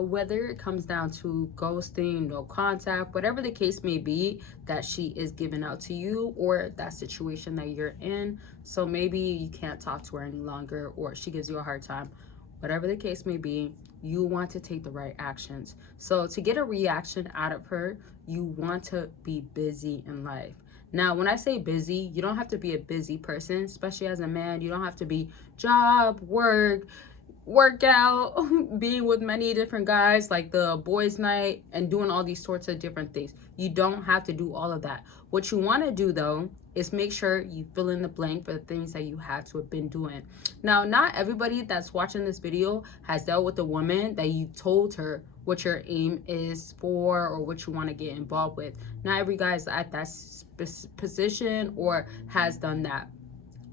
whether it comes down to ghosting, no contact, whatever the case may be that she is giving out to you, or that situation that you're in. So maybe you can't talk to her any longer, or she gives you a hard time. Whatever the case may be, you want to take the right actions. So to get a reaction out of her, you want to be busy in life. Now, when I say busy, you don't have to be a busy person, especially as a man. You don't have to be job, workout, being with many different guys, like the boys' night, and doing all these sorts of different things. You don't have to do all of that. What you want to do, though, is make sure you fill in the blank for the things that you have to have been doing. Now, not everybody that's watching this video has dealt with a woman that you told her what your aim is for or what you want to get involved with. Not every guy is at that position or has done that.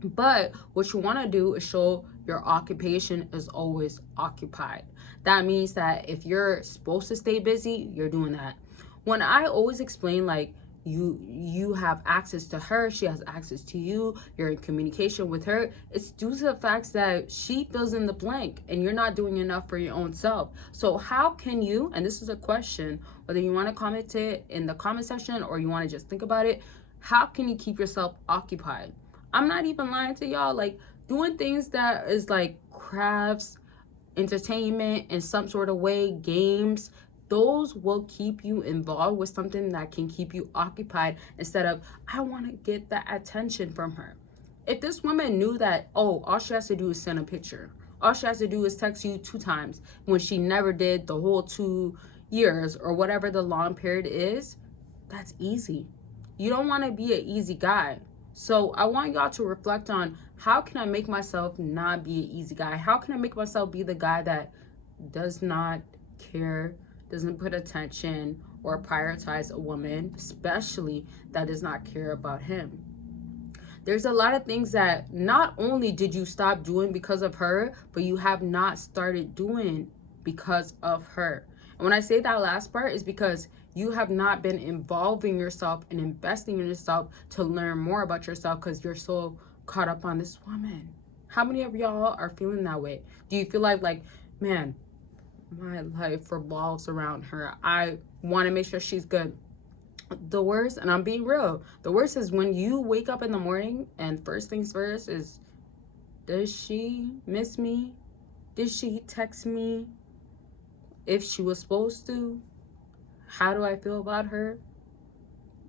But what you want to do is show your occupation is always occupied. That means that if you're supposed to stay busy, you're doing that. When I always explain, like, you have access to her, she has access to you, you're in communication with her, it's due to the fact that she fills in the blank and you're not doing enough for your own self. So how can you, and this is a question, whether you want to comment it in the comment section or you want to just think about it, how can you keep yourself occupied? I'm not even lying to y'all. Like, doing things that is like crafts, entertainment in some sort of way, games, those will keep you involved with something that can keep you occupied instead of, I want to get that attention from her. If this woman knew that, oh, all she has to do is send a picture, all she has to do is text you 2 times when she never did the whole 2 years or whatever the long period is, that's easy. You don't want to be an easy guy. So I want y'all to reflect on, how can I make myself not be an easy guy? How can I make myself be the guy that does not care, doesn't put attention or prioritize a woman, especially that does not care about him? There's a lot of things that not only did you stop doing because of her, but you have not started doing because of her. And when I say that last part is because you have not been involving yourself and investing in yourself to learn more about yourself because you're so caught up on this woman. How many of y'all are feeling that way? Do you feel like, man, my life revolves around her. I want to make sure she's good. The worst, and I'm being real, the worst is when you wake up in the morning and first things first is, does she miss me? Did she text me? If she was supposed to, how do I feel about her?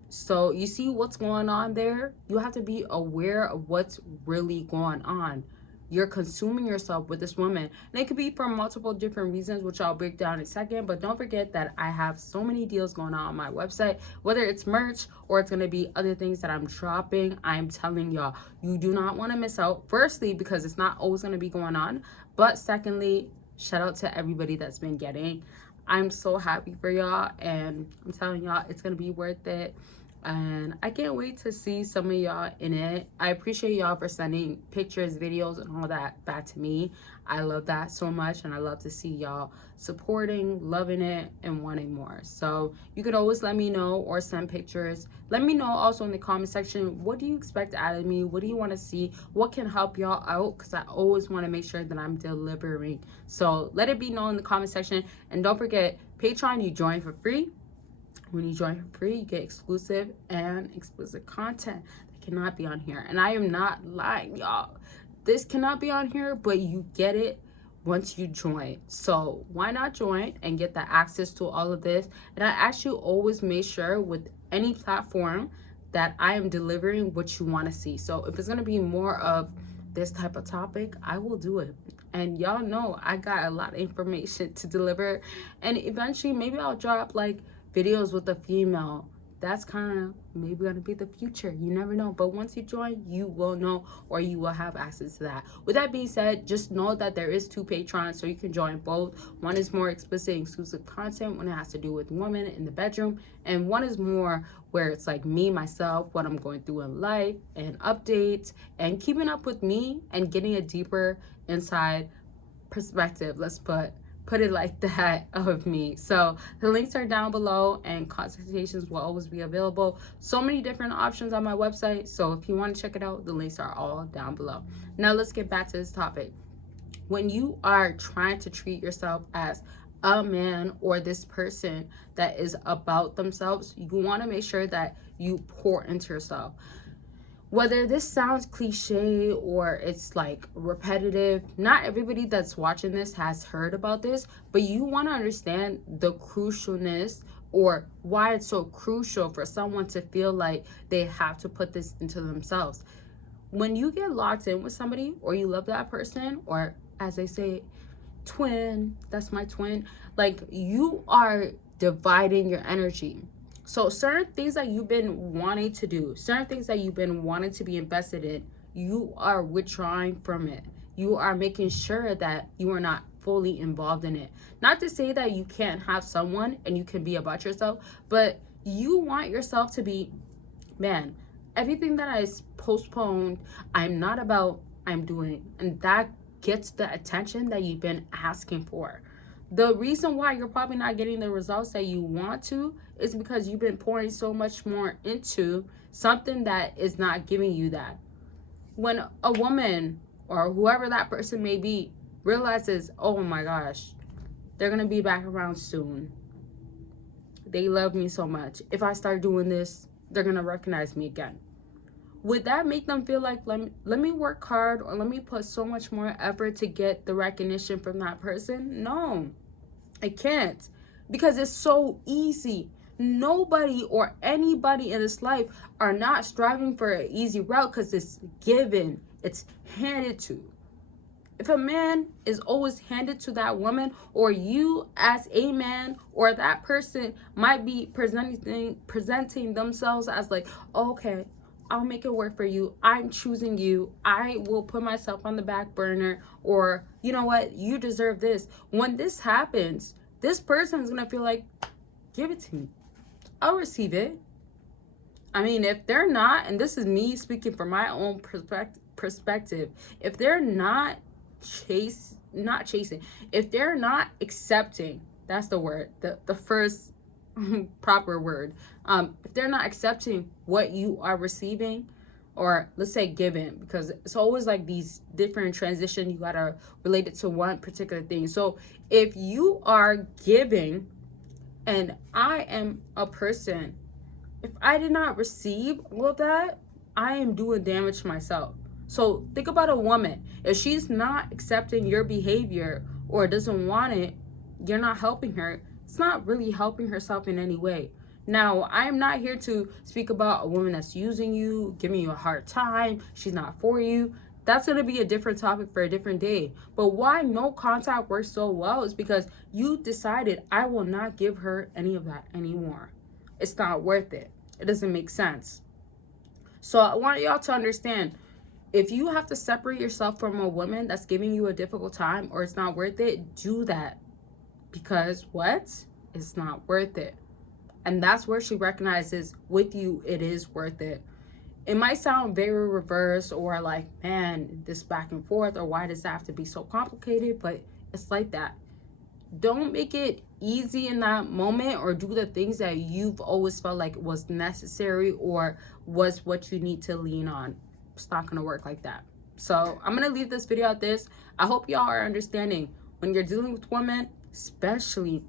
So you see what's going on there? You have to be aware of what's really going on. You're consuming yourself with this woman. And it could be for multiple different reasons, which I'll break down in a second. But don't forget that I have so many deals going on my website, whether it's merch or it's going to be other things that I'm dropping. I'm telling y'all, you do not want to miss out. Firstly, because it's not always going to be going on. But secondly, shout out to everybody that's been getting. I'm so happy for y'all, and I'm telling y'all it's gonna be worth it, and I can't wait to see some of y'all in it. I appreciate y'all for sending pictures, videos, and all that back to me. I love that so much, and I love to see y'all supporting, loving it, and wanting more. So you can always let me know or send pictures. Let me know also in the comment section, what do you expect out of me? What do you want to see? What can help y'all out? Because I always want to make sure that I'm delivering. So let it be known in the comment section. And don't forget, Patreon, you join for free. When you join for free, you get exclusive and explicit content that cannot be on here. And I am not lying, y'all. This cannot be on here, but you get it once you join. So why not join and get the access to all of this? And I actually always make sure with any platform that I am delivering what you want to see. So if it's going to be more of this type of topic, I will do it. And y'all know I got a lot of information to deliver. And eventually maybe I'll drop like videos with a female. That's kind of maybe gonna be the future. You never know. But once you join, you will know, or you will have access to that. With that being said, just know that there is 2 Patrons, so you can join both. One is more explicit, exclusive content when it has to do with women in the bedroom, and one is more where it's like me, myself, what I'm going through in life, and updates, and keeping up with me, and getting a deeper inside perspective. Let's put it like that of me. So the links are down below, and consultations will always be available. So many different options on my website, so if you want to check it out, the links are all down below. Now let's get back to this topic. When you are trying to treat yourself as a man or this person that is about themselves, you want to make sure that you pour into yourself. Whether this sounds cliche or it's like repetitive, not everybody that's watching this has heard about this, but you want to understand the crucialness or why it's so crucial for someone to feel like they have to put this into themselves. When you get locked in with somebody or you love that person, or as they say, twin, that's my twin, like you are dividing your energy. So certain things that you've been wanting to do, certain things that you've been wanting to be invested in, you are withdrawing from it. You are making sure that you are not fully involved in it. Not to say that you can't have someone and you can be about yourself, but you want yourself to be, man, everything that I postponed, I'm not about, I'm doing. And that gets the attention that you've been asking for. The reason why you're probably not getting the results that you want to is because you've been pouring so much more into something that is not giving you that. When a woman or whoever that person may be realizes, oh my gosh, they're going to be back around soon. They love me so much. If I start doing this, they're going to recognize me again. Would that make them feel like, let me work hard or let me put so much more effort to get the recognition from that person? No, I can't, because it's so easy. Nobody or anybody in this life are not striving for an easy route because it's given, it's handed to. If a man is always handed to that woman, or you as a man or that person might be presenting themselves as like, okay, I'll make it work for you, I'm choosing you, I will put myself on the back burner, or you know what, you deserve this. When this happens, this person is gonna feel like, give it to me, I'll receive it. I mean, if they're not, and this is me speaking from my own perspective, if they're not chasing, if they're not accepting, that's the word, the first proper word, if they're not accepting what you are receiving, or let's say given, because it's always like these different transitions, you gotta relate it to one particular thing. So if you are giving and I am a person, if I did not receive all of that, I am doing damage to myself. So think about a woman. If she's not accepting your behavior or doesn't want it, you're not helping her. It's not really helping herself in any way. Now, I'm not here to speak about a woman that's using you, giving you a hard time, she's not for you. That's going to be a different topic for a different day. But why no contact works so well is because you decided, I will not give her any of that anymore. It's not worth it. It doesn't make sense. So I want y'all to understand, if you have to separate yourself from a woman that's giving you a difficult time or it's not worth it, do that. Because what? It's not worth it. And that's where she recognizes with you, it is worth it. It might sound very reverse or like, man, this back and forth, or why does that have to be so complicated? But it's like that. Don't make it easy in that moment, or do the things that you've always felt like was necessary or was what you need to lean on. It's not gonna work like that. So I'm gonna leave this video at this. I hope y'all are understanding, when you're dealing with women especially,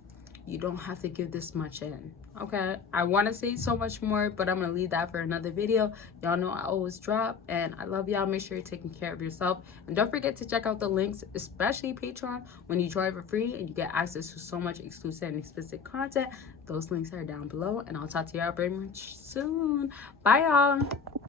you don't have to give this much in. Okay, I want to say so much more, but I'm gonna leave that for another video. Y'all know I always drop, and I love y'all. Make sure you're taking care of yourself, and don't forget to check out the links, especially Patreon, when you join for free and you get access to so much exclusive and explicit content. Those links are down below, and I'll talk to y'all very much soon. Bye, y'all.